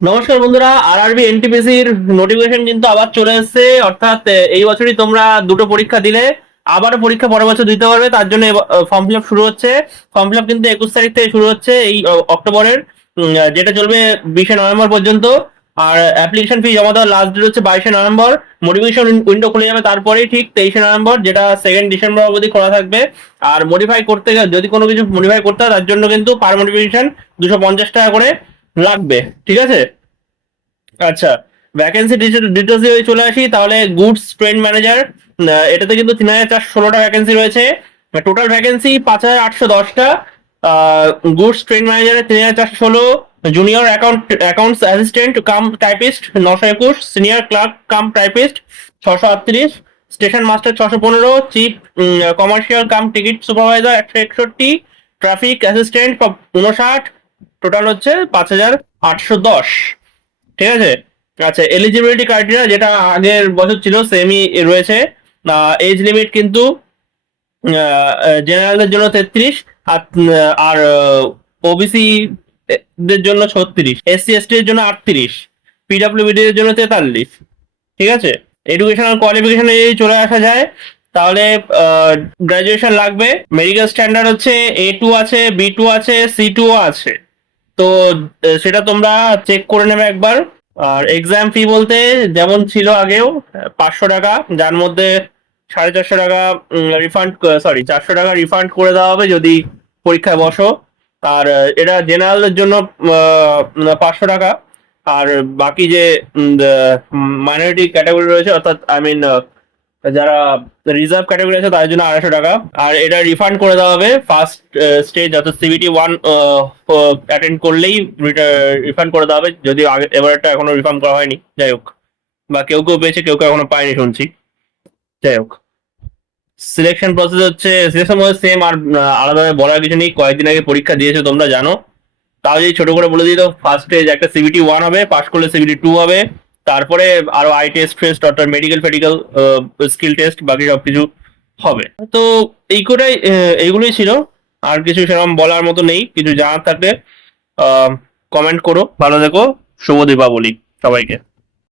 নমস্কার বন্ধুরা, RRB এনটিপিসির notification কিন্তু আবার চলে এসেছে। অর্থাৎ এই বছরই তোমরা দুটো পরীক্ষা দিলে আবারও পরীক্ষা পরের বছর দিতে পারবে। তার জন্য ফর্ম ফিল আপ শুরু হচ্ছে। ফর্ম ফিল আপ কিন্তু 21 তারিখ থেকে শুরু হচ্ছে এই অক্টোবরের, যেটা চলবে 20শে নভেম্বর পর্যন্ত। আর অ্যাপ্লিকেশন ফি জমা দেওয়ার লাস্ট ডেট হচ্ছে 22শে নভেম্বর। মোটিভেশন উইন্ডো খুলে যাবে তারপরেই ঠিক 23শে নভেম্বর, যেটা 2nd ডিসেম্বর অবধি খোলা থাকবে। আর মডিফাই করতে গেলে, যদি কোনো কিছু মডিফাই করতে হয়, তার জন্য কিন্তু পার মোটিভেশন 250 টাকা করে লাগবে। ঠিক আছে? আচ্ছা, ভ্যাকেন্সি ডিটেলস দিয়ে চলে আসি তাহলে। গুডস ট্রেন ম্যানেজার, এটাতে কিন্তু 3416টা ভ্যাকেন্সি রয়েছে। টোটাল ভ্যাকেন্সি 5810টা। গুডস ট্রেন ম্যানেজারে 3416, junior accounts assistant cum typist 921, senior clerk cum typist 638, station master 615, chief commercial cum ticket supervisor 161, traffic assistant 59। Total হচ্ছে 5810। ঠিক আছে? আচ্ছা, এলিজিবিলিটি ক্রাইটেরিয়া যেটা আগের বছর ছিল সেমই রয়েছে। এজ লিমিট কিন্তু জেনারেলদের জন্য 33, আর ওবিসি দের জন্য 36, SC ST এর জন্য 38, পিডাব্লিউবিডি এর জন্য 43। ঠিক আছে? এডুকেশনাল কোয়ালিফিকেশনে যদি চলে আসা যায় তাহলে গ্রাজুয়েশন লাগবে। মেডিকেল স্ট্যান্ডার্ড হচ্ছে A2 আছে, B2 আছে, C2 আছে। তো সেটা তোমরা চেক করে নেবে একবার। আর এক্সাম ফি বলতে যেমন ছিল আগেও, 500 টাকা, যার মধ্যে 450 টাকা রিফান্ড, সরি 400 টাকা রিফান্ড করে দেওয়া হবে যদি পরীক্ষায় বসো। আর এটা জেনারেলের জন্য 500 টাকা। আর বাকি যে মাইনরিটি ক্যাটাগরি রয়েছে, অর্থাৎ আই মিন যারা রিজার্ভ ক্যাটাগরি আছে তাদের জন্য 250 টাকা। আর এটা রিফান্ড করে দেওয়া হবে ফার্স্ট স্টেজ, অর্থাৎ CBT 1 অ্যাটেন্ড করলেই রিফান্ড করে দেওয়া হবে, যদি এবারটা এখনো রিফান্ড করা হয়নি। যাই হোক, বা কেউ কেউ পেয়েছে, কেউ কেউ এখনো পায়নি শুনছি। যাই হোক, সিলেকশন প্রসেস হচ্ছে সিলেকশন সেম, আর আলাদাভাবে বলার কিছু নেই। কয়েকদিন আগে পরীক্ষা দিয়েছো তোমরা জানো। তাও যদি ছোট করে বলে দিই তো, ফার্স্ট স্টেজ একটা CBT 1 হবে, পাস করলে CBT 2 হবে। তারপরে আরো আই টেস্ট ফেস্ট, অর্থাৎ মেডিকেল ফেডিক্যাল স্কিল টেস্ট, বাকি সবকিছু হবে। তো এইগুলোই ছিল। আর কিছু সেরকম বলার মতো নেই। কিছু জানার থাকলে কমেন্ট করো। ভালো থেকো। শুভ দীপাবলি সবাইকে।